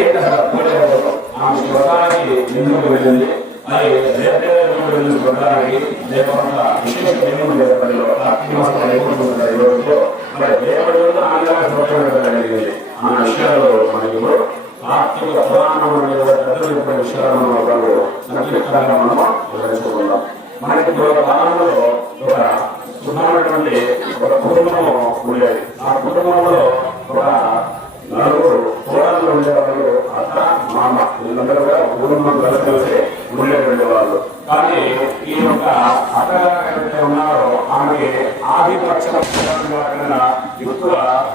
ఏంటి అసలు పూజలు ఆమె స్వర్గానికి ఎందుకు వెళ్ళింది, మరి రేపే వెళ్ళిన స్వర్గానికి లేకుండా విశేష నియమం ఏర్పడిలో అగ్నిమాసం ఏర్పడుతుంది ఈ రోజులో. మరి రేపటి రోజు ఆమె స్వర్గం ఆ విషయాలు మనకి కార్తీక పురాణం అనే పెద్దలు విషయాలను వాళ్ళు సంక్షిప్తంగా మనం వివరించుకుందాం. మనకి కాలంలో ఒక సుఖమైనటువంటి ఒక కుటుంబం ఉండేది. ఆ కుటుంబంలో ఒక నలుగురు కోడళ్ళు ఉండేవాళ్ళు, అత్త మామ వీళ్ళందరూ కూడా కుటుంబం కలిసి ఉండేటువంటి వాళ్ళు. కానీ ఈ యొక్క అత్తగారు ఎవరైతే ఉన్నారో ఆమె ఆధిపత్యం ఎక్కువ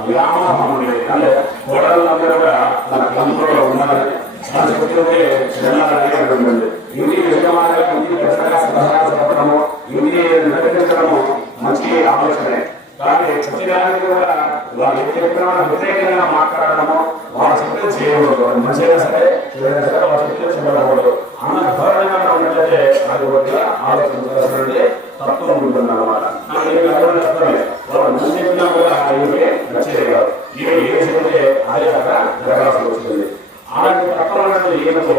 వ్యామోహం ఉండేది. అంటే కోడళ్ళందరూ కూడా తన కంట్రోల్లో ఉన్నారని తన చెప్తుంటే చెల్లాలని ఉంటుంది. ఇది యజమానిగా ఇది పెద్దగా సలహా చెప్పడము, ఇది నడిపించడము మంచి ఆలోచనే. కానీ ప్రతిదానికి కూడా వాళ్ళు ఏం చెప్పిన వ్యతిరేకంగా మాట్లాడడము, వాళ్ళ చెప్తే చేయకూడదు. మంచిగా సరే ఏదైనా సరే వాళ్ళ చెప్తే చెప్పకూడదు అన్న ధోరణిగా ఉన్నట్లయితే అది ఒక ఆలోచించాల్సినటువంటి తత్వం ఉంటుంది అన్నమాట. వాళ్ళు మంచి చెప్పినా కూడా ఇవి నచ్చేది కాదు. ఇవి ఏం చెప్తే అదే జరగాల్సి వచ్చింది. అలాంటి తత్వం ఈయనకు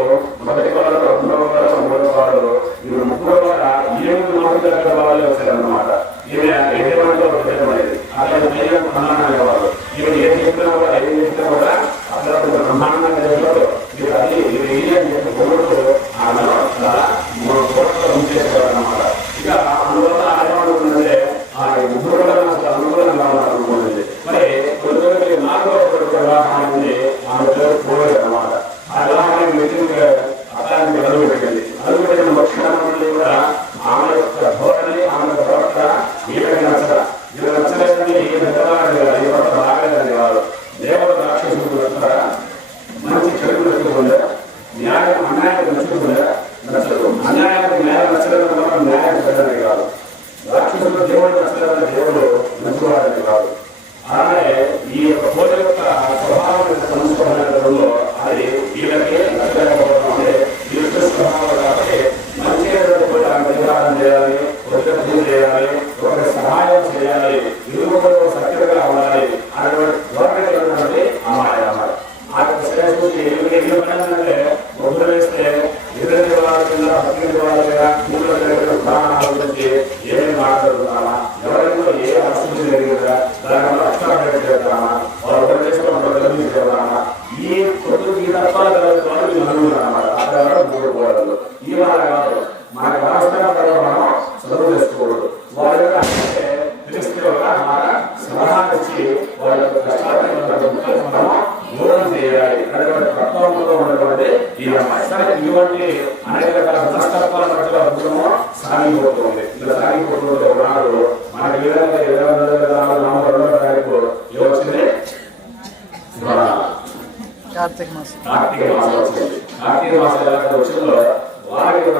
మొదటి వాళ్ళు, రెండవ వాళ్ళు, మూడవ వాళ్ళు, ఇవి ముగ్గురు కూడా 8 మంది వాళ్ళే వచ్చారన్నమాట. ఈమె యజమానిలో పెట్టబడేది. అలాగే దైవం బ్రహ్మాండంగా వాళ్ళు ఈమె ఏం చెప్పినా కూడా ఏం చెప్పినా కూడా అసలు బ్రహ్మాండంగా చెప్పారు. మీరు అది ఇవి ఏం చెప్పి పొగడుతూ ఆమెలో చాలా 3 కోట్ల ఉంచేసేవారు అన్నమాట. ఇక అందువల్ల ఏమనుకుంటుందంటే ఆ ముగ్గురు కూడా అసలు అనుకూలంగా ఉన్నారనుకుంటుంది. మరి కొన్ని రోజులకి 4వ వివాహం ఉంది, ఆమె పేరు పోలేదు అన్నమాట. ఆ వివాహానికి వ్యక్తిగా అతనికి అడుగు పెట్టింది. అడుగు పెట్టిన లక్షణాల నుండి కూడా ఆమె యొక్క ధోరణి, ఆమె ప్రవర్తన ఈమెకి నచ్చదా. ఈమె నచ్చలేదని ఈ పెద్దవాళ్ళు ఈ ప్రవర్తన రాగలేదని వారు దేవత రాక్షసుడు వస్తారా, మంచి చెడుకు నచ్చుకుందా, న్యాయం అన్యాయానికి నచ్చుకుందా, నచ్చదు. అన్యాయానికి న్యాయం నచ్చలేదు వల్ల న్యాయం పెట్టడానికి కాదు. రాక్షసుడు దేవుడు నచ్చలేదని దేవుడు నచ్చుకోవడానికి కాదు. అలానే ఈ యొక్క పూజ యొక్క స్వభావం సంస్కరణలో అది వీళ్ళకి నచ్చలేకపోవడం అంటే ఈ స్వభావం కాబట్టి మంచిగా నిర్వహణ చేయాలి, పూజ చేయాలి, ఒకరి సహాయం చేయాలి, ఇరువురు సఖ్యతగా అవ్వాలి అటువంటి ధోరణి అమ్మాయి అమ్మాయి ఆ యొక్క శ్రేష్ఠి ఏంటంటే ముగ్గురు వేస్తే 20 వాళ్ళ కింద 18 వాళ్ళ మీద మూడు ప్రాణాల గురించి ఏమేమి మాట్లాడుతున్నామా, ఎవరైనా ఏ అసలు జరిగిందా, దాని అక్షరాలు చేద్దామా, వాళ్ళు ఒకటి చేస్తామా, ఈ కొద్ది ఈ తత్వాలు అన్నమాట. అక్కడ 3 కోడళ్ళు ఈ వాళ్ళ కాదు. మనకు అవసరం మనం చదువు చేసుకోకూడదు. వాళ్ళ తెలిస్తే సలహాలు ఇచ్చి వాళ్ళ కష్టాలను మనం దూరం చేయాలి. అటువంటి తత్వంలో ఉన్నటువంటి ఈ అమ్మాయి సరే ఇటువంటి అనేక రకాల మనస్తత్వాల మధ్య అద్భుతము సాగిపోతుంది. ఇలా సాగిపోతుంది. నాడు మనకి విధంగా 22 తారీఖు ఏమొచ్చింది, కార్తీక మాసం వచ్చింది. కార్తీక మాసం ఎలా వచ్చిందో వారికి ఒక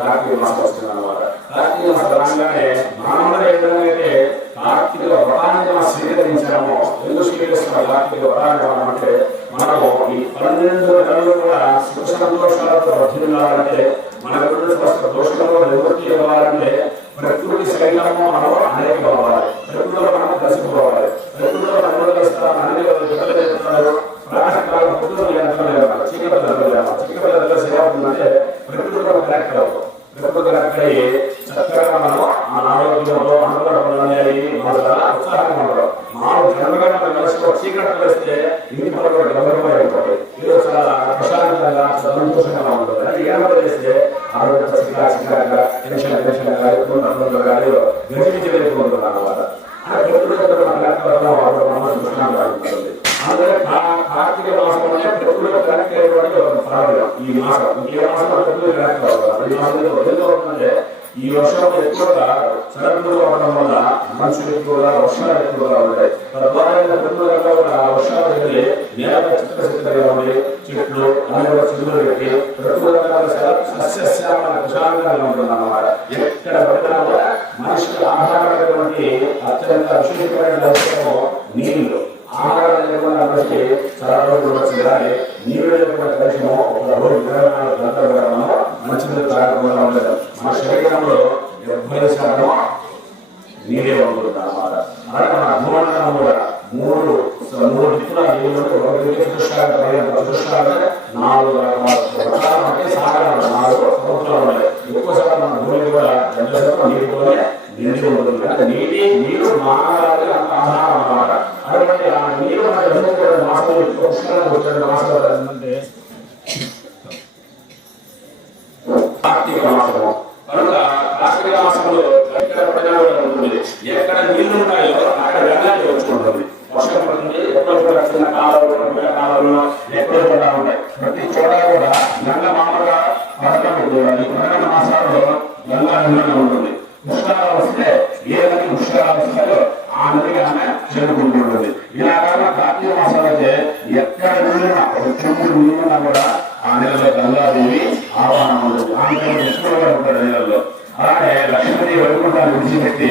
కార్తీక మాసం వస్తుంది అన్నమాట. కార్తీక మాసం రాగానే మానవుడు ఏంటంటే కార్తీక వ్రతాన్ని మనం స్వీకరించాము. ఎందుకు స్వీకరిస్తున్నాం కార్తీక వ్రతాన్ని అంటే మనము ఈ 12 నెలలు కూడా సుఖ సంతోషాలతో వర్ధిల్లాలంటే, మనకు దోషంలో నివృత్తి ఇవ్వాలంటే ప్రకృతి శైలము మనం అనేక అవ్వాలి. ప్రకృతిలో మనం దశపోవాలి. ప్రకృతిలో మనం దశిస్తారు అనేక చెప్తున్నారు. ప్రాణకాల పొద్దున చీకటి సేవంటే ప్రకృతిలో కరెక్ట్ అవ్వదు. ప్రకృతి కరెక్ట్ అయ్యి చక్కగా మనం మన ఆరోగ్యంలో ఉత్సాహంగా ఉండడం. మనం జనగా చీకటి కలిస్తే ఇంటి పనులు గౌరవమై ఉంటుంది. ఇది చాలా ప్రశాంతంగా సంతోషంగా ఉంటుంది. అది ఏమో చేస్తే ఆరోగ్య చికాగా టెన్షన్ గజిబిజి వెళ్ళిపోతుంది అన్నమాట. అందుకే కార్తీక మాసం అంటే ప్రకృతిలో కనెక్ట్ అయ్యేటువంటి ప్రాబ్లం. ఈ మాసం ఏ మాసం ప్రకృతి కనెక్ట్ అవ్వాలి. ఈ మాసం ఎందుకు అవుతుందంటే ఈ వర్షం ఎక్కువగా శరత్తులు అవడం వల్ల మనుషులు ఎక్కువగా వర్షాలు ఎక్కువగా ఉంటాయి. తద్వారా కూడా వర్షాలు వెళ్ళి నేల చిత్రశక్తిగా ఉండి చెట్లు అన్ని కూడా చిల్లులు పెట్టి ప్రకృతి రకాల సస్యశ్యామల ప్రశాంతంగా ఉంటుంది అన్నమాట. ఎక్కడ పడినా కూడా మనిషికి ఆహారమైనటువంటి అత్యంత విశేషమైన అవసరము నీళ్లు. ఆహారం లేకుండా మనిషికి చాలా రోజులు వచ్చింది. నీరు లేకుండా కలిసిమో ఒక రోజు 24 గంటల కూడా మనం మంచినీళ్ళు తాగకుండా ఉండదు. మన శరీరంలో 70% నీరే ఉంటుంది అన్నమాట. అలాగే మన అభిమానం కూడా 3 దిక్కుల నీళ్ళు చతుష్కారం అంటే కార్తీక మాసము కనుక కార్తీక మాసంలో ఎక్కడ ఉంటుంది, ఎక్కడ నీళ్లు ఉన్నాయో అక్కడ వెళ్ళాలి వచ్చుకుంటుంది. వర్షం పడుతుంది, ఎక్కడ చిన్న కాలంలో ఎక్కడ కూడా ఉంటాయి. ప్రతి చోట కూడా గంగ మామూలుగా పడకలు కూడా ఈ 12 మాసాల్లో గంగా నీళ్ళలో ఉంటుంది. పుష్కరాలు వస్తే ఏ నది పుష్కరాలు వస్తాయో ఆ నదికి ఆమె చేరుకుంటూ ఉంటుంది. ఇలాగా కార్తీక మాసాలు అయితే ఎక్కడ నీళ్ళున్నా ఒక చెంబుడు నీళ్ళున్నా కూడా ఆ నెలలో గంగాదేవి ఆహ్వానం ఉంటుంది. ఆమె ఎక్కువగా ఉంటాడు నీళ్ళల్లో. అలాగే లక్ష్మీదేవి వైకుంఠాన్ని విడిచిపెట్టి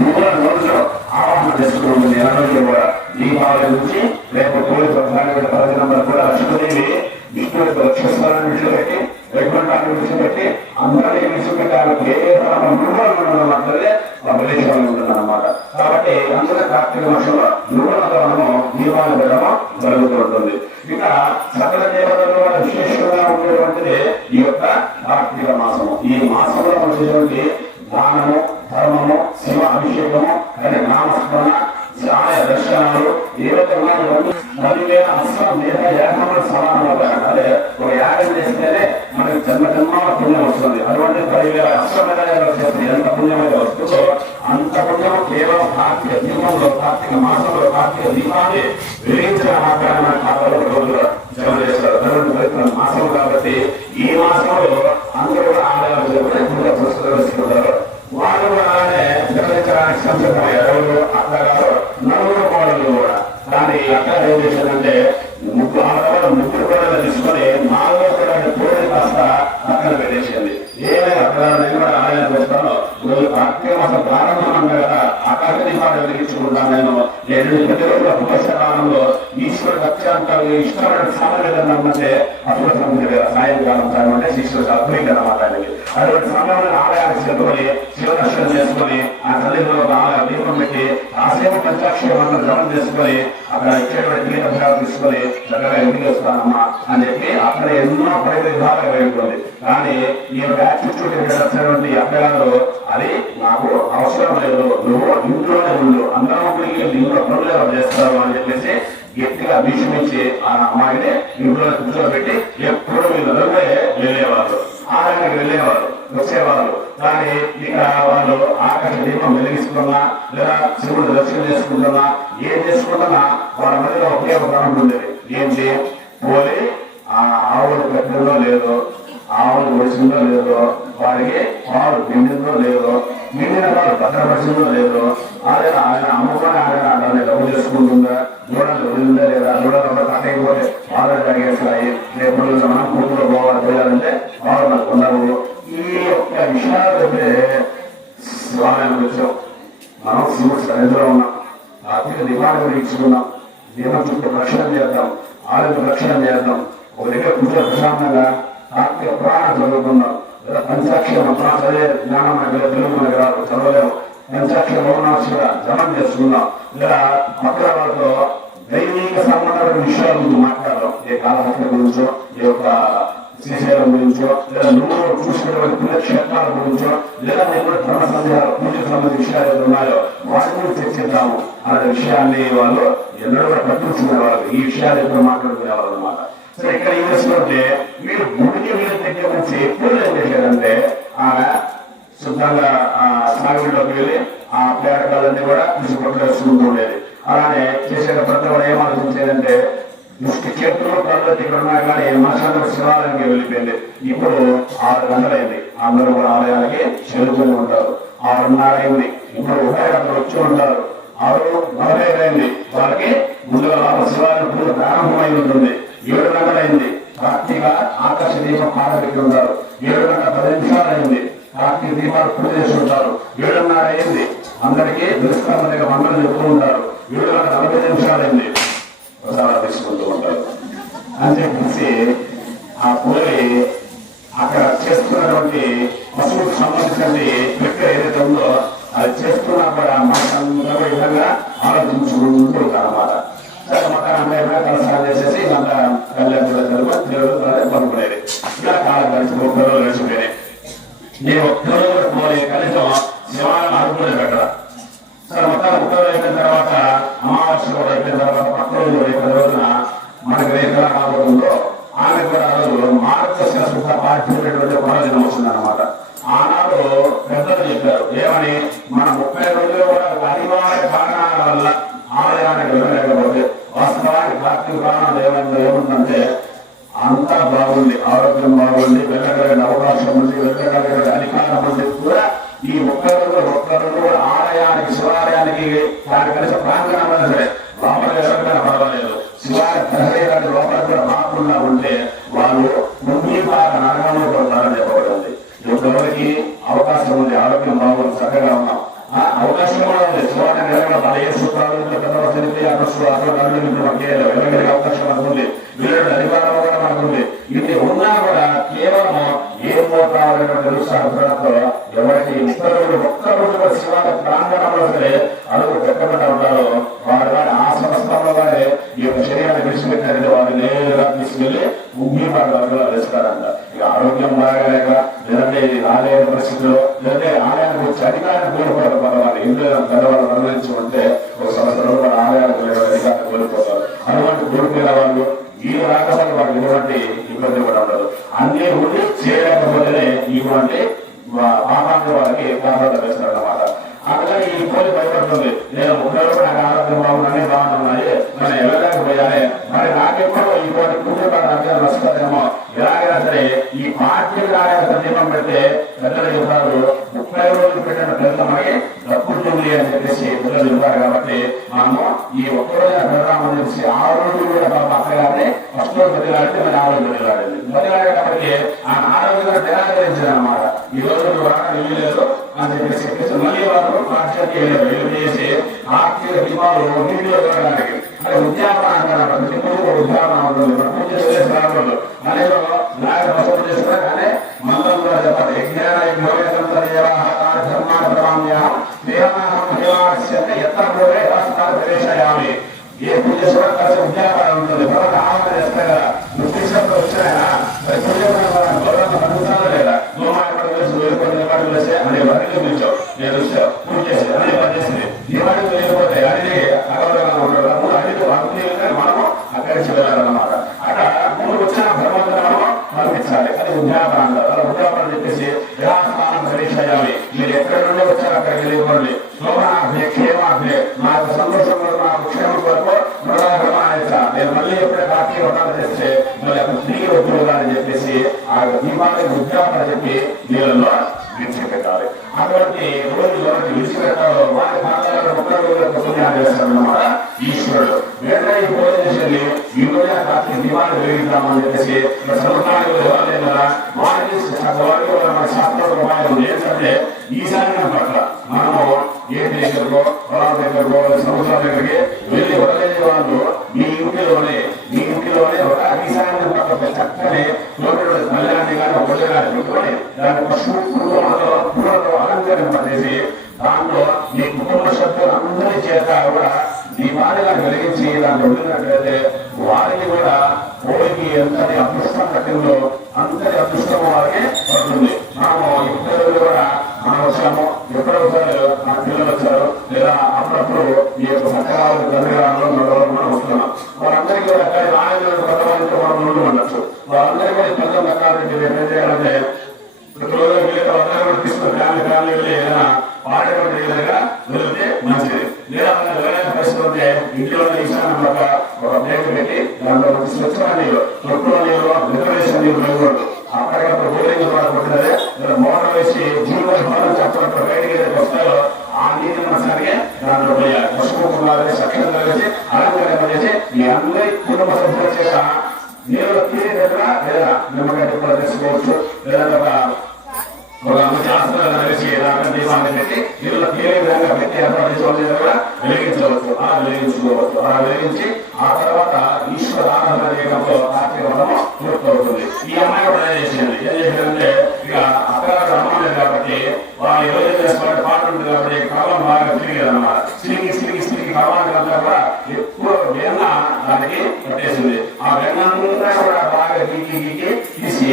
100 రోజులు ఆహ్వానం చేసుకుంటూ ఉంటుంది. 2 రోజులు కూడా దీపావళి నుంచి రేపు 9 కూడా లక్ష్మీదేవి విష్ణువు లక్ష్మీస్వరాన్ని విడిచిపెట్టి వైకుంఠాన్ని విడిచిపెట్టి అందరినీ విడిచిపెట్టాలి. మాత్రమే ప్రదేశాలు ఉంటుందన్నమాట. కాబట్టి అందరూ కార్తీక మాసంలో నూతనము దీపాన్ని పెట్టడం జరుగుతూ ఉంటుంది. ఇక సకల దేవతలు విశేషంగా ఉండేటువంటిది ఈ యొక్క కార్తీక మాసము. ఈ మాసంలో వచ్చేటువంటి దానము, ధర్మము, శివ అభిషేకము, నామస్మరణ, ఆలయ దర్శనాలు ఏవైతే ఉన్నాయో 10,000 అశ్వం లేదా యాగములు సమానం అవుతాయి. అదే ఒక యాగం చేస్తేనే మనకి జన్మ పుణ్యం వస్తుంది. అటువంటి 10,000 అశ్వమేధాలు చేస్తే ఎంత పుణ్యమైతే వస్తుందో అంత పుణ్యము కేవలం కార్తీక దీపంలో, కార్తీక మాసంలో, కార్తీక దీపాన్ని వెలిగించిన ఆకారమైన కాలంలో రోజులు జమ చేస్తారు. మాసం కాబట్టి ఈ మాసంలో అందరూ కూడా ఆలయాలు పురస్కరిస్తుంటారు. వాళ్ళు కూడా అలానే నిర్వహించడానికి సంసిద్ధమయ్యారు. అత్తగారు నలుగురు కోడలు కూడా. కానీ అక్కడ ఏం చేసిందంటే ముగ్గురు కోడలు తీసుకొని 4వ కోడని కోడి కాస్త అక్కడ పెట్టేసింది. ఏమైనా అక్కడ నేను కూడా ఆలయానికి వస్తాను, కార్తీక మాసం ప్రారంభం అంటే కదా అక్కడ దీపాన్ని వెలిగించుకుంటాను నేను. ప్రతిరోజు పుష్కరాలంలో ఈశ్వరుడు అత్యంత ఇష్టమైన సమయం అంటే అద్భుతం సాయంకాలం టైం అంటే ఈశ్వరుడు అద్భుతం అన్నమాట. అటువంటి సమయంలో ఆలయానికి చెప్పుకొని శివదర్శనం చేసుకొని ఆ తల్లిలో ఆలయ దీపం పెట్టి ఆసేపు పంచాక్షేమంలో జపం చేసుకొని అక్కడ ఇచ్చేటువంటి తీర్థభాగాలు తీసుకొని చక్కగా ఇంటికి వస్తానమ్మా అని చెప్పి అక్కడ ఎన్నో విధాలుగా వేడుకుంది. కానీ ఈ చుట్టూ వచ్చినటువంటి అభ్యర్థులు అది నాకు అవసరం లేదు, నువ్వు ఇంట్లోనే ఉండు, అందరం ఇంట్లో పనులు ఎవరు చేస్తారు అని చెప్పేసి గట్టిగా భీషమించి ఆ అమ్మాయిని ఇంట్లో కూర్చోబెట్టి ఎప్పుడు వీళ్ళు వెళ్ళేవాళ్ళు, ఆలయానికి వెళ్ళేవారు, వచ్చేవాళ్ళు. కానీ ఇక వాళ్ళు ఆకాశ దీపం వెలిగిస్తున్నా లేదా శివుడు దర్శనం చేసుకుంటున్నా ఏం చేసుకుంటున్నా వాళ్ళ మధ్యలో ఒకే ఒక ప్రాణం ఉండేది. ఏంటి పోలి ఆ ఆవులు పెట్టిందో లేదో, ఆవులు ఒడిసిందో లేదో, వాడికి పాలు నిండిందో లేదో, నిండిన పాలు భద్రపరిచిందో లేదో, ఆయన అమ్ముకొని దాన్ని డబ్బు చేసుకుంటుందా, దూడలు వదిలిందా లేదా, దూడలు కట్టకపోతే పాలు తాగేస్తాయి, రేపు మనం కూతురు పోవాలి పోయాలంటే పాలు నాకు ఉండవు. ఈ యొక్క విషయాలైతే శివాలయానికి వచ్చాం. మనం శివుడు సన్నిధిలో ఉన్నాం, కార్తీక దీపాన్ని వెలిగించుకున్నాం, దీపం చుట్టూ రక్షణ చేద్దాం, ఆలయం రక్షణ చేద్దాం. ఒక దగ్గర కూర్చొని ప్రశాంతంగా కార్తీక పురాణం చదువుకున్నాం, లేదా పంచాక్షర పురాణం చదివే జ్ఞానం తెలుగు మనకి రాదు, చదవలేము. పంచాక్షర భవనాశిగా జపం చేసుకున్నాం, లేదా పక్కన వాళ్ళతో దైవిక సంబంధమైన విషయాల గురించి మాట్లాడదాం. ఏ కాలహస్తి గురించో, ఏ యొక్క శ్రీశైలం గురించో, లేదా నువ్వు చూసినటువంటి పుణ్యక్షేత్రాల గురించో, లేదా నేను ధర్మ సందేహాలు పూజకు సంబంధించిన విషయాలు ఏదో ఉన్నాయో వాటి గురించి చర్చిద్దాము అనే విషయాన్ని వాళ్ళు ఎన్నడూ కూడా పట్టించుకునేవాళ్ళు. ఈ విషయాలు ఎప్పుడు మాట్లాడుకునేవాళ్ళు అనమాట. సరే, ఇక్కడ ఏం చేసుకుంటే మీరు గుడికి వీళ్ళ దగ్గర నుంచి ఎప్పుడు ఏం చేశారంటే ఆమె శుద్ధంగా సాగులోకి వెళ్ళి ఆ పేరకాలన్నీ కూడా తీసుకుంటూ వేసుకుంటూ ఉండేది. అలానే చేసేటప్పుడు కూడా ఏమాలోచించేదంటే దృష్టి చేతుల్లో ప్రజలు ఇక్కడ ఉన్నా కానీ మనుషులందరూ శివాలయానికి వెళ్ళిపోయింది. ఇప్పుడు 6 గంటలైంది, అందరూ కూడా ఆలయానికి చేరుకొని ఉంటారు. 6:30 అయింది, ఇప్పుడు ఉదయం వచ్చి ఉంటారు. 6:45 అయింది, వాళ్ళకి ముందుగా శివాలయం పూజ ప్రారంభమై ఉంటుంది. 7 గంటలైంది, కార్తీక ఆకాశ దీపం పాడబెట్టి ఉంటారు. 7:10 అయింది, కార్తీక దీపాలు పూజ చేసి ఉంటారు. 7:30 అయింది, అందరికీ దుష్కర్మగా మంగళం చెప్తూ ఉంటారు. 7:40 అయింది, ప్రసాదాలు తీసుకుంటూ ఉంటారు. అని చెప్పేసి ఆ పూజని అక్కడ చేస్తున్నటువంటి పశువులకు సంబంధించినటువంటి ప్రక్రియ ఏదైతే ఉందో అది చేస్తున్నా కూడా మనకందరూ విధంగా ఆలోచించుకుంటూ ఉంటారన్నమాట. కలసాలు చేసేసి ఇదంతా కళ్యాణ్ పనుకునేది. ఇలా కాలం కలిసి 30 రోజులు గడిచిపోయినాయి. నేను ఒక్కరోజు పోలే, కనీసం శివాలను అనుకునే పెట్టరా. సరే, మొత్తం 30 రోజులు అయిపోయిన తర్వాత అమావాస్య కూడా అయిపోయిన తర్వాత 10 రోజులు అయిపోయిన రోజున మనకి రేఖల రావడంలో ఆమె కూడా ఆ రోజు మార్గశిరశుద్ధ పాఠ్యమైనటువంటి పర్వదినం వస్తుందన్నమాట. ఆనాడు పెద్దలు చెప్పారు ఏమని, మన 30 రోజులు కూడా అనివార్య కారణాల వల్ల ఆలయానికి వెళ్ళలేకపోతే వాస్తవానికి కార్తీక ప్రాణాలు ఏముందంటే అంతా బాగుంది, ఆరోగ్యం బాగుంది, వెళ్ళగలిగిన అవకాశం ఉంది, వెళ్ళగలిగిన అధికారం ఉంది కూడా ఈ 30 రోజులు కూడా ఆలయానికి శివాలయానికి దాని కలిసి ప్రాంగణం సరే లోపల ఎవరికైనా పర్వాలేదు, శివాలయ ప్రహరీ లోపల కూడా రాకుండా ఉంటే వాళ్ళు ముందు నరకంలో పడతారని చెప్పబడింది. ఎవరికి అవకాశం ఉంది, ఆరోగ్యం బాగుంది, చక్కగా ఉన్నాం, అవకాశం కూడా ఉంది. శివాలయం నిలబడ ఏ సూత్రాలు చనిపోయి వెళ్ళగలిగే అవకాశం మనకు ఉంది, వీళ్ళ అధికారం కూడా మనకు ఉంది. ఇది ఉన్నా కూడా కేవలం ఏం పోతామనేటువంటి నిరుత్సాహంతో ఎవరికి ఒక్క రోజు శివాలయ ప్రాంగణంలో సరే అడుగు పెట్టకుండా ఉంటారో వారి వారి ఆ సంస్థలో వారే ఈ యొక్క శరీరాన్ని విడిచిపెట్టారంటే వారు నేరుగా తీసుకెళ్లి ముగ్గిపాటు వేస్తారంట. ఇక ఆరోగ్యం బాగాలేక లేదంటే ఆలయ పరిస్థితుల్లో లేదంటే ఆలయానికి వచ్చి అధికారాన్ని కోల్పోతారు. పదవాళ్ళు ఇంట్లో పెద్దవాళ్ళు నిర్ణయించి ఉంటే ఒక సంవత్సరం కూడా ఆలయానికి వెళ్ళే అధికారాన్ని కోల్పోతారు. అటువంటి కోల్పోయిన వాళ్ళు ఈ రాకపోతే వాళ్ళకి ఎటువంటి ఇబ్బంది కూడా ఉండదు. అన్ని ఉండి చేయలేకపోతేనే ఇటువంటి పాపాన్ని వాళ్ళకి ప్రాధాన్యత వేస్తారు అన్నమాట. అందుకని ఈ కోరి భయపడుతుంది, నేను ఉండరు నాకు ఆరోగ్యం బాగుందని బాగున్నాయి, మనం వెళ్ళలేకపోయాలి, మరి నాకెప్పుడు ఈ కోటి కుటుంబాన్ని నష్టపోతామో ఎలాగైనా సరే ఈ పాఠ్య దీపం పెడితే పెద్దలు చెప్తారు 30 రోజులు పెట్టిన పెద్దమని దప్పుతుంది అని చెప్పేసి పిల్లలు చెప్తారు. కాబట్టి మనము ఈ ఒక్కరోజు పెడదామని చెప్పేసి 6 రోజులు కూడా అత్తగారిని ఫస్ట్ రోజు బతిలాడితే మరి 6 రోజులు బతిలాడింది. బతిలాడేటప్పటికి ఆ ఆరోగ్యంగా నిరాకరించింది అనమాట. ఈ రోజు ఇల్లు లేదు అని చెప్పేసి మళ్ళీ వాళ్ళు చేసి ఆర్థిక దీపాలు నీటిలో వెళ్ళడానికి అంటే ఉద్యాపన అంటారు. ఉద్యాపన ఉంటుంది, పూజ చేసేవాళ్ళు అనేక వినాయక పశువులు చేస్తారు. కానీ మంత్రం కూడా చెప్పాలి, ప్రవేశయామి. ఏ పూజ కలిసి ఉద్యాపన ఉంటుంది, తర్వాత ఆమె చేస్తారు కదా, నువ్వు వచ్చినాయన పూజ గౌరవం పండుతారా లేదా, నువ్వు వేసి అనే వాటిని పిలిచావు, నేను చూసావు పూజ చేసి అనే పని చేసింది. ఈ వాటికి వెళ్ళిపోతే అన్ని అగౌరవంగా ఉండడం అన్ని మనము అక్కడి నుంచి వెళ్ళాలన్నమాట. అక్కడ మూడు వచ్చిన భగవంతుని మనము పంపించాలి. అది ఉద్యాపన అంటారు. అలా ఉద్యాపన చెప్పేసి యథాస్థానం ప్రవేశయామి. మీరు ఎక్కడి నుండి వచ్చారు అక్కడికి వెళ్ళిపోండి. శోభనాభ్య క్షేమాభ్య నాకు సంతోషం నాకు క్షేమం కొరకు నేను మళ్ళీ ఎప్పుడే కార్తీక వ్రతాలు చేస్తే మళ్ళీ అక్కడ తిరిగి వద్దులని చెప్పేసి ఆ దీపాన్ని ఉద్యాపన చెప్పి నీళ్ళలో విడిచిపెట్టాలి. అటువంటి రోజు ఎవరికి విడిచిపెట్టాలో వారి పుణ్యాలు చేస్తారన్నమాట ఈశ్వరుడు. వెంటనే ఈ పూజ చేసేది ఈ రోజు కార్తీక దీపాన్ని వెలిగిద్దామని చెప్పేసి సముద్రానికి ఎవరు కదా వారికి మన శాస్త్రోపాయం ఏంటంటే ఈశాన్య పట్ల మనము ఏ దేశంలో పొలాల దగ్గరలో సముద్రాల దగ్గరికి వెళ్ళి వదిలేని వాళ్ళు మీ ఇంటిలోనే ఒక ఈశాన్య పట్ల చక్కని మల్యాన్ని కానీ ఒళ్ళు కానీ పెట్టుకొని దాని పూలతో అలంకరింపజేసి దాంట్లో మీ కుటుంబ సభ్యులు అందరి చేత కూడా దీపాలుగా వెలిగించి దాన్ని వదిలినట్లయితే వారికి కూడా కోరికి ఎంతటి అదృష్టం కట్టిందో అంతటి అదృష్టం వారికి పడుతుంది. మనము ఇద్దరు కూడా మనం వచ్చాము, ఎప్పుడు వచ్చారు మన పిల్లలు వచ్చారు, లేదా అప్పుడప్పుడు ఈ యొక్క సత్యరాలు గంధరాలు మనం వస్తున్నాం. వాళ్ళందరికీ కూడా ఎక్కడి నాయకులు కొంతమంది మనం ముందు ఉండొచ్చు. వాళ్ళందరికీ కూడా పెద్ద మతాలు ఏం చేయాలంటే ప్రతిరోజు అందరూ కూడా తీసుకుని ఫ్యామిలీ వెళ్ళి ఏదైనా పాడేటువంటి విధంగా వెళ్తే మంచిది. లేదా ఎవరైనా పరిస్థితి ఉంటే ఇంట్లో ఈశాన్య ఒక ప్లేట్ పెట్టి దాంట్లో స్వచ్ఛమైన నీళ్ళు, తొట్టులో నీళ్ళు, డెకరేషన్ నీళ్ళు వెళ్ళకూడదు. అక్కడికప్పుడు బోరింగ్ ద్వారా కొట్టినదే మోటార్ వేసి జీవన చెప్పినప్పుడు బయటికి వస్తాయో ఆ నీటిని మనసానికి దాంట్లో పోయాలి. పసుపు కుండాలని సక్షంగా వేసి అలంకరింపజేసి మీ అందరి కుటుంబ సభ్యుల చేత నీళ్ళు తీరే దగ్గర లేదా నిమ్మకాయ కూడా తీసుకోవచ్చు. లేదా ఒక శాస్త్రాలు కలిసి దీపాన్ని పెట్టి నీళ్ళ తీరే విధంగా పెట్టి కూడా వెలిగించవచ్చు. వెలిగించుకోవచ్చు. అలా వెలిగించి ఆ తర్వాత ఈశ్వర ఆరాధన చేయడంలో కార్తీక వ్రతము పూర్తవుతుంది. ఈ అమ్మాయి కూడా ఏం చేసిందంటే ఇక అత్తగారు అమ్మాయి కాబట్టి వాళ్ళు ఎవరు చేసుకోవాలి పాట ఉంటుంది కాబట్టి కాలం బాగా తిరిగేది అన్నమాట. సిరిగి కావాలంటే కూడా ఎక్కువ వెన్న దానికి పట్టేసింది. ఆ వెన్న కూడా బాగా గీకి తీసి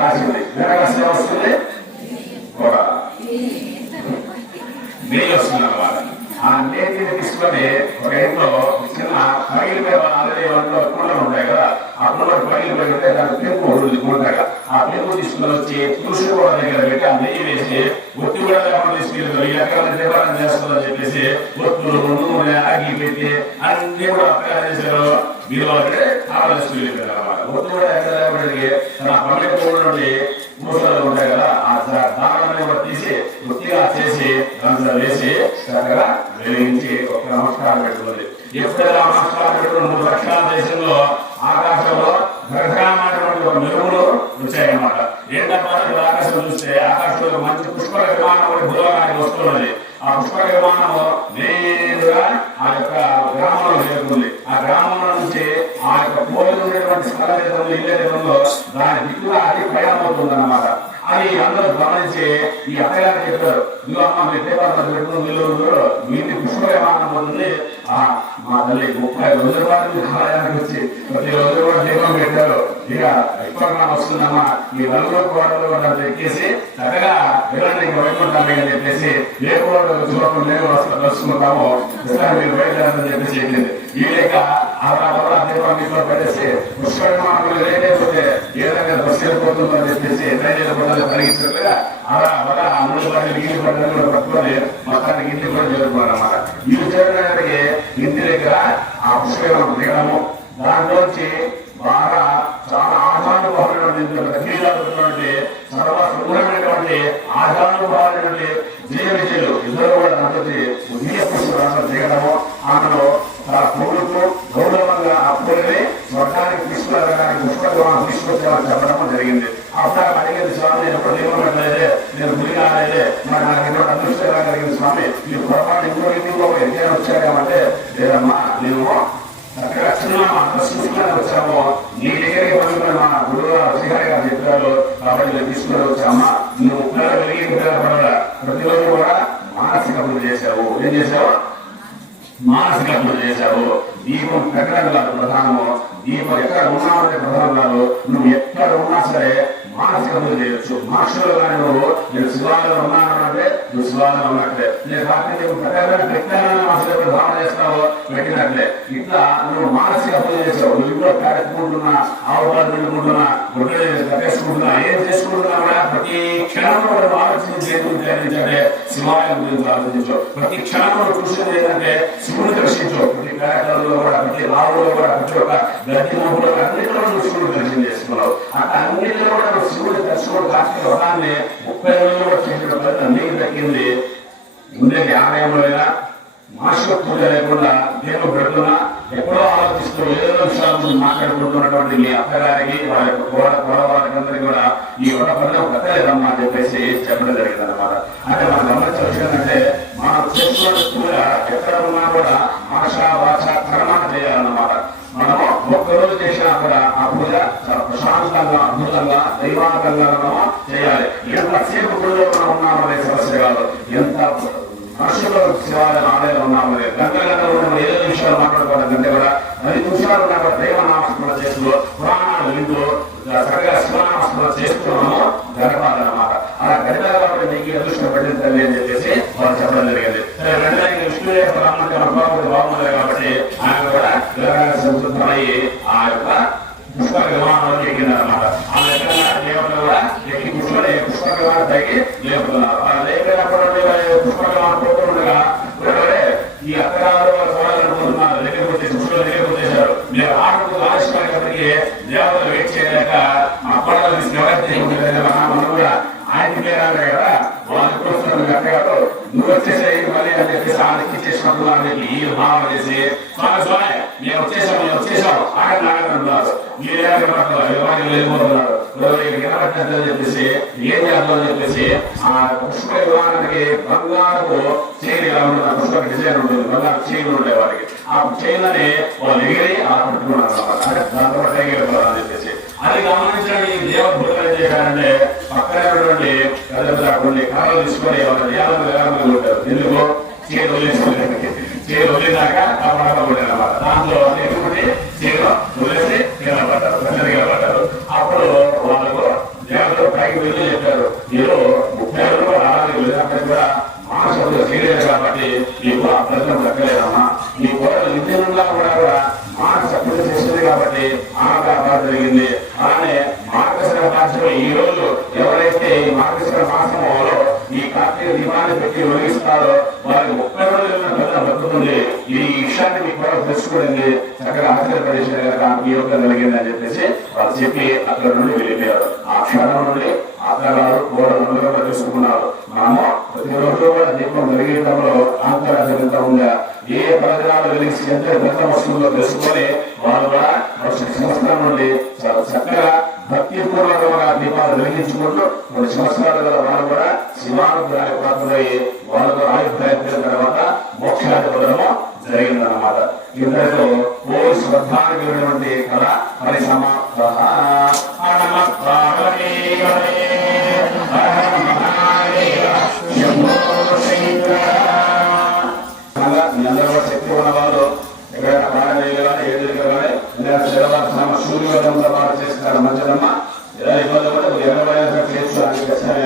రాసింది. వెనకాసి వస్తుంది ఒక నెయ్యి వస్తుంది అన్నమాట. ఆ నెయ్యిని తీసుకొని ఒక ఇంట్లో చిన్న పగిలిపోయే ఆల్రెడీ వంటలో కుండలు ఉంటాయి కదా, ఆ నెయ్యి తీసుకుని వచ్చి తులసి కూడా దగ్గర పెట్టి ఆ నెయ్యి వేసి ఒత్తి కూడా లేకుండా తీసుకెళ్ళి ఎక్కడ నిర్మాణం చేస్తుందని చెప్పేసి ఒత్తులు నూనె అగ్గి పెట్టి అన్ని కూడా అక్కడ చేశారు మీరు కావాలి తీసుకెళ్ళిపోయారు అన్నమాట. ఒత్తు కూడా ఎక్కడ తన పల్లెటూరు నుండి పూసలు ఉంటాయి కదా ఆ దానాన్ని కూడా తీసి వృత్తిగా చేసి దాంట్లో వేసి చక్కగా వెలిగించి ఒక నమస్కారం పెట్టుకుంది. ఎప్పుడైనా నమస్కారం పెట్టుకుని 3 లక్షల దేశంలో ఆకాశంలో గ్రహణమైనటువంటి ఒక మెరుగులు వచ్చాయన్నమాట. ఏంటన్నమాట ఆకాశం చూస్తే ఆకాశంలో మంచి పుష్పక విమానం భూలోకానికి వస్తున్నది. ఆ పుష్పక విమానము నేరుగా ఆ యొక్క గ్రామంలో చేరుకుంది. ఆ గ్రామంలో నుంచి ఆ యొక్క పోలి ఉండేటువంటి స్థల ఇల్లు దాని దిక్కుగా అది ప్రయాణం అవుతుంది అన్నమాట. అని అందరూ గమనించి ఈ అత్తగారు చెప్పారు, ఇదిగో అమ్మ మీ పేపర్ పెట్టుకుని వీళ్ళు వీటిని పుష్పక విమానం పోతుంది. మా తల్లి 30 రోజుల పాటు ఆలయానికి వచ్చి ప్రతి రోజు కూడా దీపం పెట్టారు. ఇక విప్లవం వస్తుందమ్మా ఈ నలుగురు కోటలు కూడా ఎక్కేసి చక్కగా వెళ్ళండి ఇంకా వైకుంఠాన్ని అని చెప్పేసి ఏ కోట చూడటం మేము కలుసుకుంటాము మీరు బయలుదేరని చెప్పేసి చెప్పింది. ఈ లేక దీపంలో పెట్టేసి పుష్ప విమానం లేకపోతే ఏదైనా బస్సు వెళ్ళిపోతుందని చెప్పేసి కలిగించినట్టుగా అలా అలా అమలు పడి నీళ్ళు పడ్డని కూడా పట్టుకొని మొత్తానికి ఇంటికి కూడా చేరుకున్నారు అన్నమాట. ఈ చేరడానికి ఇంటి దగ్గర ఆ పుష్పం దిగడము దాంట్లోంచి బాగా చాలా ఆశానుభావులైనటువంటి సర్వసుందరమైనటువంటి ఆశానుభావులైనటువంటి జీవితులు ఇద్దరు కూడా నడిచి దిగడము ఆమెలో తన కొడుకు గౌరవంగా ఆ పూలని స్వర్గానికి తీసుకురావడానికి పుష్పకం తీసుకొచ్చామని చెప్పడం జరిగింది. అప్పుడు అడిగింది స్వామి నేను ఎప్పుడు నియమట్లేదే నేను గురిగా అనేదే మరి నాకు ఎన్నో అదృష్టంగా కలిగింది స్వామి మీరు పొరపాటు ఇంకో ఎక్కడ వచ్చాడేమంటే లేదమ్మా నేను చక్కగా చిన్న చూసుకుని వచ్చాము నీ దగ్గరికి పంపిన మా గురువు శ్రీహరి గారు చెప్పారు కాబట్టి నేను తీసుకుని వచ్చామా నువ్వు పడదా ప్రతిరోజు కూడా మానసిక పూజ చేశావు. ఏం చేశావు? మానసిక పూజ చేశావు. దీపం పెట్టడం కాదు ప్రధానము, దీపం ఎక్కడ ఉన్నామంటే ప్రధానం కాదు. నువ్వు ఎక్కడ ఉన్నా సరే మానసిక పూజ చేయొచ్చు. మనుషులు కానీ నువ్వు నేను శివాలయంలో ఉన్నానంటే నువ్వు శివాలయంలో ఉన్నట్లే. నేను రాత్రి పెట్టాలని మనసులో భావన చేస్తావు పెట్టినట్లే. ఇట్లా నువ్వు మానసిక పూజ చేసావు. నువ్వు ఇంట్లో పెట్టుకుంటున్నా ఆవుపాలు పెట్టుకుంటున్నా గుడ్డలు కట్టేసుకుంటున్నా ఏం చేసుకుంటున్నా కూడా ప్రతి క్షణంలో ఆలోచించి ధ్యానించంటే శివాలయం గురించి ఆలోచించు. ప్రతి క్షణంలో చూసేది ఏంటంటే శివుని దర్శించు. ప్రతి కార్యక్రమంలో కూడా ప్రతి రావులో కూడా ప్రతి ఒక్క గతి మోపులో అన్నింటిలో నువ్వు శివుని దర్శనం చేసుకున్నావు. అట్లా అన్నింటిలో కూడా నువ్వు శివుని దర్శకుడు కార్తీక వ్రతాన్ని 30 రోజులు కూడా చేసిన ఫలితం నీకు దక్కింది. ఉండేది ఆలయంలో అయినా మానసిక పూజ లేకుండా దేవుడు పెడుతున్నా ఎప్పుడో ఆలోచిస్తూ ఏదో విషయాలు మాట్లాడుకుంటున్నటువంటి మీ అత్తగారికి వాళ్ళ యొక్క వాళ్ళందరికీ కూడా ఈ ఒక పనులు కట్టలేదమ్మా అని చెప్పేసి చెప్పడం జరిగింది అన్నమాట. అంటే మనం గమనించిన విషయం ఏంటంటే మనం చేస్తున్న పూజ ఎక్కడ ఉన్నా కూడా ఆశ భాష కర్మాన్ని చేయాలన్నమాట. మనము ఒక్కరోజు చేసినా కూడా ఆ పూజ చాలా ప్రశాంతంగా అద్భుతంగా దైవాంతంగా మనము చేయాలి. ఎంతసేపు పూజలో మనం ఉన్నామనే సమస్య కాదు, ఎంత మనుషులు శివాలయం ఆలయంలో ఉన్నామని గంటలు ఏదో విషయాలు మాట్లాడుకోవడం కంటే కూడా 10 నిమిషాలు ఉన్న దైవనామస్మరణ చేస్తూ పురాణాలు వింటూ చక్కగా శివనామస్మరణ చేస్తున్నాము గడపాలన్నమాట. అలా గడిపాలి కాబట్టి నీకు అదృష్టం పట్టింది అని చెప్పేసి వాళ్ళు చెప్పడం జరిగింది. విష్ణువే బాగుంది కాబట్టి ఆయన కూడా సంతృప్తమయ్యి ఆ యొక్క పుష్పక విమానంలో ఎక్కిందన్నమాట. ఆ లెక్కన దేవతలు కూడా ఎక్కి కూర్చొని పుష్పక విమానం పైకి లేపుతున్నారు. ఆ లేపినప్పుడు పుష్పక విమానం పోతుండగా ఈ అత్తగారు సవాలనుకుంటున్నారు లేకపోతేశారు. మీరు ఆటకు ఆలస్యమైనప్పటికీ దేవతలు వెయిట్ చేయలేక మా అప్పట్లో మనం కూడా ఆయన పేరు కదా వాళ్ళు కూర్చున్నారు. అత్తగారు నువ్వు వచ్చేసే మళ్ళీ అని చెప్పేసి ఆమెకి ఇచ్చేసినట్టున్నారు. ఈ భావన చేసి స్వామి మేము వచ్చేసాము ఆగండి అంటున్నారు. మీరు వెళ్ళిపోతున్నారు చెప్పేసి ఏం చేద్దామని చెప్పేసి ఆ పుష్ప విమానానికి బంగారు చైన్ ఎలా ఉంటుంది, ఆ పుష్ప డిజైన్ ఉంటుంది, బంగారు చైన్లు ఉండే వారికి ఆ చైన్లని వాళ్ళు ఎగిరి అలా పట్టుకున్నారు అన్నమాట. దాంతో ఎగిరిపోవాలని చెప్పేసి అది గమనించిన ఈ దేవభూతులు ఏం చేశారంటే పక్కనే ఉన్నటువంటి కొన్ని కర్రలు తీసుకొని వాళ్ళు ఉంటారు. ఎందుకు చైన్ వదిలేదాకా పడతామన్నమాట. దాంట్లో ఎక్కువ చైన్ వదిలేసి నిలబడ్డారు, నిలబడ్డారు. అప్పుడు వాళ్ళకు దేవతలు పైకి వెళ్ళి చెప్పారు, మీరు 30 రోజులు ఆరాధనకు వెళ్ళినప్పటికీ కూడా మానసికంగా చేయలేదు కాబట్టి నీకు ఆ ఫలితం దక్కలేదమ్మా. ఈ కోరలు ఇంజనులా కూడా మానసిక పూజ చేస్తుంది కాబట్టి ఆమె జరిగింది. అలానే మార్గశిర మాసంలో ఈ రోజు విషయాన్ని మీకు కూడా తెలుసుకోండి, చక్కగా ఆశ్చర్యపడేసారు కదా ఈ యొక్క కలిగింది అని చెప్పేసి వాళ్ళు చెప్పి అక్కడ నుండి వెళ్ళిపోయారు. ఆ క్షణం నుండి అత్తగారు కూడా తెలుసుకున్నారు. మనము ప్రతిరోజు కూడా దీపం వెలిగించడంలో ఆంతర్గత ఉందా, ఏ ప్రయోజనాలు వెలిగించి ఎంత పెద్ద వస్తువులో తెలుసుకొని వాళ్ళు కూడా సంవత్సరం నుండి చాలా చక్కగా భక్తిపూర్వకంగా దీపాలు వెలిగించుకుంటూ 3 సంవత్సరాలు గల వాళ్ళు కూడా శివానుగ్రహానికి ప్రాప్తులయ్యి వాళ్ళకు ఆయుర్దాయం తర్వాత మోక్షాన్ని పొందడము జరిగిందన్నమాట. ఇంతలో ఓ శ్రద్ధానికి కళ పరిసమాప్త. అందరూ శక్తి ఉన్న వాళ్ళు ఎక్కడైనా ప్రాణాలు కానీ ఏడు కానీ సూర్యోదయంలో పాటు చేస్తున్నారు. మంచిదమ్మా ఇలా ఇబ్బంది కూడా 20 చేసుకోవడానికి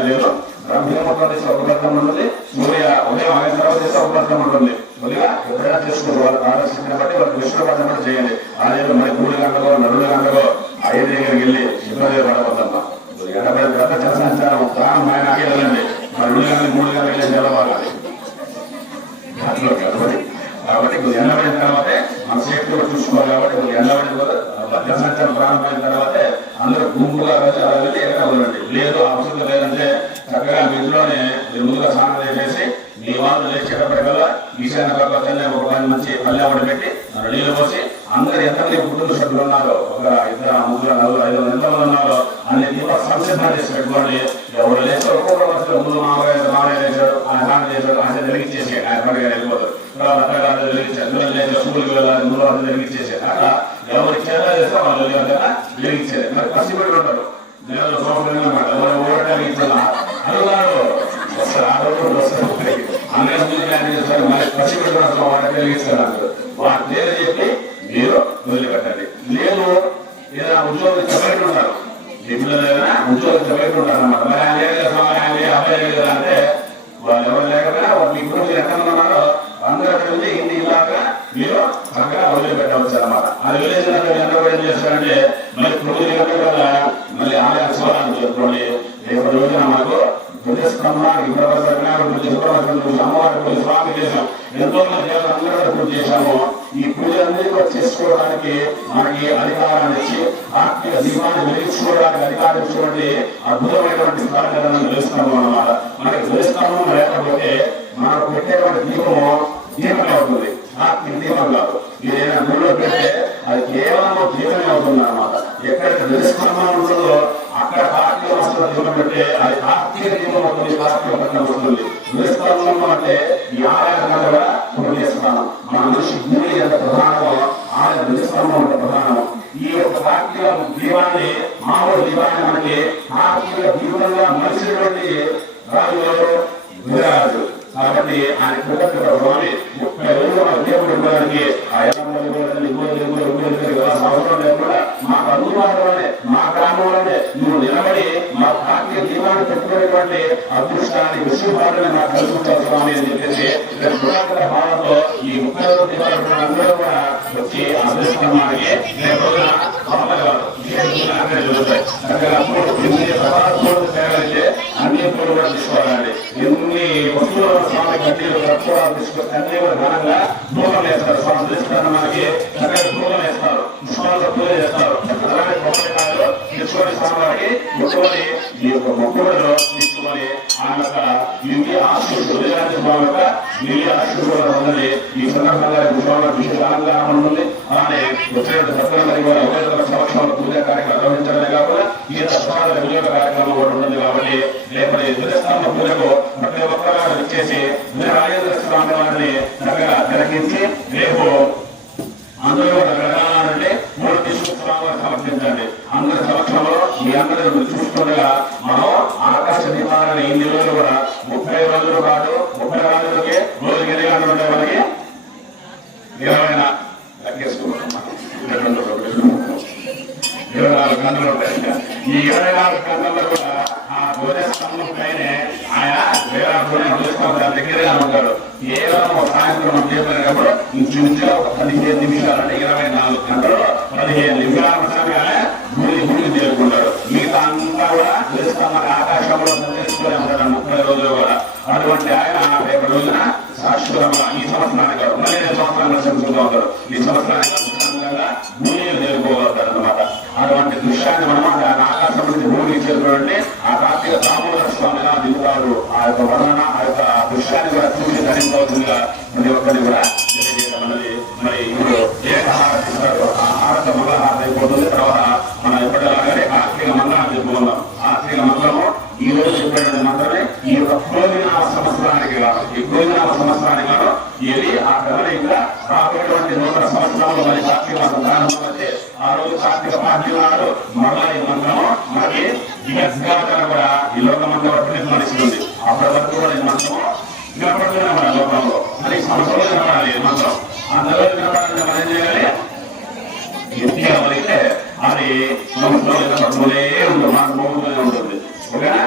లేదు. బ్రహ్మముఖం చేసి ఉపలబ్ధం ఉంటుంది, సూర్య ఉదయం అయిన తర్వాత చేస్తే ఉపలబ్ధం ఉంటుంది. కొద్దిగా ఎప్పుడైనా చేసుకోవాలి, వాళ్ళ ఆలోచించిన బట్టి వాళ్ళకి విష్ణుపడడం కూడా చేయండి. అదే మరి 3 గంటలో 2 గంటలో 5 దగ్గరికి వెళ్ళి ఇబ్బంది పడవద్దమ్మా. 80 గంటల సంచారం ప్రాణం ఆయన వెళ్ళండి, మరి 2 గంటలకు 3 గంటలకు వెళ్ళి నిలవాలి. కాబట్టి 80 తర్వాతే మన సేఫ్టీ కూడా చూసుకోవాలి. కాబట్టి 80 మధ్య సంచారం ప్రారంభమైన తర్వాతే అందరూ గుంపుగా వెళ్ళి ఎక్కడండి. లేదు అవసరం లేదంటే చక్కగా ఇంట్లోనే ముందుగా స్నానం చేసి మీ వాళ్ళు లేచేటప్పటికల్లా ఈశాన్య పక్కనే ఒక 10 మంచి పల్లె పెట్టి నీళ్ళు పోసి అందరూ ఎంతమంది కుటుంబ సభ్యులు ఉన్నారో, ఒక 2, 3, 4, 5 ఎంతమంది ఉన్నారో అన్ని దీప సంసిద్ధం చేసి పెట్టుకోండి. ఎవరు లేచి ఒక్కొక్క మధ్యలో ముందు మామయ్య చేశాడు, ఆయన హాని చేశాడు, ఆయన వెలిగించేసి ఆయన పడిగా వెళ్ళిపోతారు. వెలిగించారు, స్కూల్కి వెళ్ళాలి, ముందు వాళ్ళు వెలిగించేసారు. అట్లా ఎవరు చేత చేస్తే వాళ్ళు వెలిగించారు. మరి పసిబడి ఉంటారు, దేవుడు సోఫ్ట్వేర్ అనమాట. ఎవరు ఓడటానికి అనుకున్నారు వస్తారు, ఆ రోజు వస్తారు. అందరూ చేస్తారు, మరి పసిబడి వాటికి వెలిగిస్తారు. వాటి పేరు చెప్పి మీరు వదిలిపెట్టండి. లేదు ఏదైనా ఉద్యోగం చెప్పబెట్టి ఉంటారు, ఏదైనా ఉద్యోగం చెప్పబెట్టి ఉంటారు అన్నమాట. మరి ఆయన అబ్బాయి కదా అంటే వాళ్ళు ఎవరు లేకపోయినా మీ గురించి ఎక్కడ ఉన్నారో అందరూ వెళ్ళి ఇన్ని ఇలాగా మీరు చక్కగా వదిలిపెట్టవచ్చు అనమాట. అది వెళ్ళేసినాక ఎంత ఏం చేస్తారంటే మళ్ళీ 9 గంటల వల్ల మళ్ళీ ఆలయ శివాలను చెప్పుకోండి. రేపటి రోజున మనకు ధ్వజస్తంభానికి అమ్మవారి స్వామి చేసాం, ఎంతో మంది దేవతలు అందరూ కూడా పూజ చేశాము. ఈ పూజలన్నీ కూడా చేసుకోవడానికి మనకి అధికారాన్ని ఇచ్చి ఆత్మీయ దీపాన్ని వెలిగించుకోవడానికి అధికారం ఇచ్చినటువంటి అద్భుతమైనటువంటి స్థానం తెలుస్తున్నాము అన్నమాట. మనకి ధ్వజస్తంభం లేకపోతే మనకు పెట్టేటువంటి దీపము దీపమే అవుతుంది, ఆత్మీయ దీపం కాదు. ఏదైనా గుడిలో పెడితే అది కేవలం దీపమే అవుతుంది అన్నమాట. ఎక్కడైతే ధ్వజస్తంభం ఉంటుందో అక్కడ కార్తీక మాసంలో దీపం పెడితే అది కార్తీక దీపం అవుతుంది, కార్తీక పట్టణం వస్తుంది. ధ్వజస్తంభం అంటే ఈ ఆలయంగా కూడా పుణ్యస్థానం. మన మనిషి భూమి ఎంత ప్రధానమో ఆలయ ధ్వజస్తంభం అంత ప్రధానము. ఈ యొక్క కార్తీక దీపాన్ని మామూలు దీపాన్ని మనకి కార్తీక దీపంగా మనిషిటువంటి రాజు గుజరాజు. కాబట్టి ఆయన స్వామి 30 రోజులు మన దేవుడు ఉండడానికి అవసరం లేకుండా మా అందుబాటులోనే మా గ్రామంలోనే నువ్వు నిలబడి మా కార్తీక దీపాన్ని పెట్టుకునేటువంటి అదృష్టాన్ని విశ్వభారని మాకు కలుగుతారు స్వామి అని చెప్పేసి పురాతన భావంతో ఈ 30 రోజుల దీపాలు అందరూ కూడా వచ్చి అదృష్టానికి సేవలైతే అన్ని పూలు కూడా తీసుకోవాలండి. ఎన్ని వస్తువుల స్వామి కట్టీలు అన్ని కూడా ఘనంగా దూరం వేస్తారు. స్వామి దృష్టి మనకి చక్కగా దూరం వేస్తారు, పుష్పాలతో పూజ చేస్తారు. అలాగే కొబ్బరికాయలు తీసుకొని స్వామివారికి ముట్టుకొని ఈ యొక్క మొక్కుబడిలో తీసుకొని ఆ యొక్క ఇవి ఆశీస్సులు స్వామి యొక్క ఇవి ఆశీస్సులు ఉన్నది. ఈ సందర్భంగా విశేషంగా ఉంటుంది. అలానే వచ్చినటువంటి భక్తులందరికీ కూడా ఎవరి సంవత్సరంలో పూజ కార్యక్రమం నిర్వహించడమే కాకుండా ఈ దసరా వినియోగ కార్యక్రమం కూడా ఉంటుంది. కాబట్టి రేపటి ధ్వజస్తంభ పూజకు ప్రతి ఒక్కరు వచ్చేసి రాజేంద్ర స్వామి వారిని చక్కగా తిలకించి రేపు అందరూ గ్రహణాలంటే 3 తీసుకురావాలని సమర్పించండి. అందరి సమక్షంలో మీ అందరూ చూస్తుండగా మనం ఆకాశ దీపాలని ఈ రోజులు కూడా 30 రోజులు పాటు 30 రోజులకి రోజు 8 గంటలు ఉంటాయి. మనకి 20 లెక్కేసుకుంటున్నాం, 24 గంటలు ఉంటాయి. ఈ 24 గంటల్లో కూడా ఆ ధ్వజస్తంభం పైనే ఆయన ధ్వజస్తంభం దగ్గరగా ఉంటాడు. కేవలం సాయంత్రం చేసినప్పుడు ఇంచుమించుగా ఒక 15 నిమిషాలు అంటే 24 గంటలు 15 నిమిషాల సమయాన్ని గుడికి చేరుకుంటాడు. మిగతా అంతా కూడా ధ్వజస్తంభం ఆకాశంలో చేసుకునే ఉంటాడు 30 రోజులు కూడా. అటువంటి ఆయన రేపు రోజున సాక్షి ఈ సంవత్సరానికి మళ్ళీ సంవత్సరాలు చెబుతూ ఉంటారు. ఈ సంవత్సరానికి భూమిని తెలుపుకోగలుగుతారు అనమాట. అటువంటి దృశ్యాన్ని మనం ఆకాశం నుంచి భూమికి చేరుకోండి. ఆ కార్తీక దామోదర స్వామి ఎలా దిగుతారు, ఆ యొక్క వర్ణన, ఆ యొక్క దృశ్యాన్ని కూడా చూసి ధరించవలసిందిగా ప్రతి ఒక్కరిని కూడా తెలియజేయడం అన్నది. మరి ఇప్పుడు ఏకహారతి ఇస్తారు. ఆ హారత మంగళహారతి అయిపోతుంది. తర్వాత మనం ఎప్పటిలాగానే కార్తీక మంగళం చెప్పుకుందాం. కార్తీక మంగళము ఈ రోజు చెప్పేటువంటి మంత్రమే ఈ యొక్క క్రోధినామ సంవత్సరానికి కాదు. ఈ క్రోధినామ సంవత్సరానికి కాదు ఇది ఆ గమనిక రాబోయేటువంటి నూతన సంవత్సరంలో మరి కార్తీక మాసం ప్రారంభం వచ్చే ఆ రోజు కార్తీక పాఠ్యం నాడు మరలా ఈ మంత్రము మనకి జగద్గాతను కూడా ఈ లోకమంతా నిర్మలిస్తుంది. అప్పటి వరకు కూడా ఈ మంత్రము వినపడుతున్న మన లోకంలో మరి సంవత్సరంలో వినపడాలి ఈ మంత్రం. అందులో వినపడాలంటే మనం ఏం చేయాలి? ఎత్తిగా వలితే అది సంవత్సరంలో వినపడుతూనే ఉంటుంది, మనకు మోగుతూనే ఉంటుంది. ఓకేనా?